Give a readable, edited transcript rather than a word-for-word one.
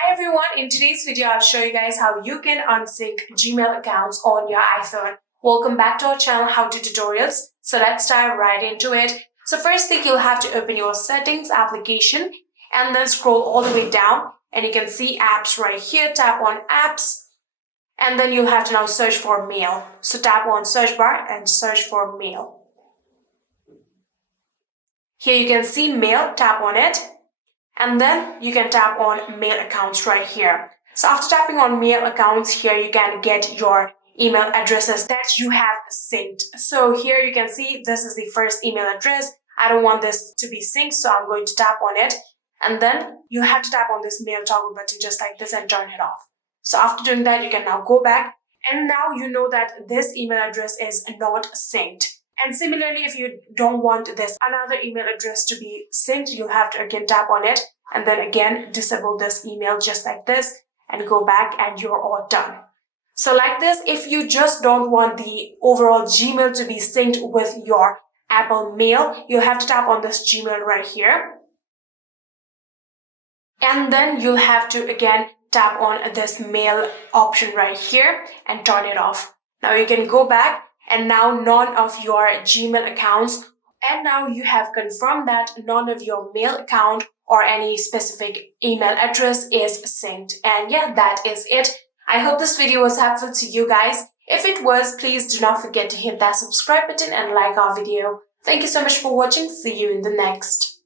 Hi everyone, in today's video I'll show you guys how you can unsync Gmail accounts on your iPhone. Welcome back to our channel How To Tutorials. So let's dive right into it. So first thing, you'll have to open your settings application and then scroll all the way down and you can see apps right here. Tap on apps and then you'll have to now search for mail. So tap on search bar and search for mail. Here you can see mail, tap on it. And then you can tap on mail accounts right here. So after tapping on mail accounts here, you can get your email addresses that you have synced. So here you can see this is the first email address. I don't want this to be synced, so I'm going to tap on it. And then you have to tap on this mail toggle button just like this and turn it off. So after doing that, you can now go back. And now you know that this email address is not synced. And similarly, if you don't want this another email address to be synced, you'll have to again tap on it and then again disable this email just like this and go back and you're all done. So like this, if you just don't want the overall Gmail to be synced with your Apple Mail, you'll have to tap on this Gmail right here. And then you'll have to again tap on this mail option right here and turn it off. Now you can go back. And now none of your Gmail accounts, and now you have confirmed that none of your mail account or any specific email address is synced. And yeah, that is it. I hope this video was helpful to you guys. If it was, please do not forget to hit that subscribe button and like our video. Thank you so much for watching. See you in the next.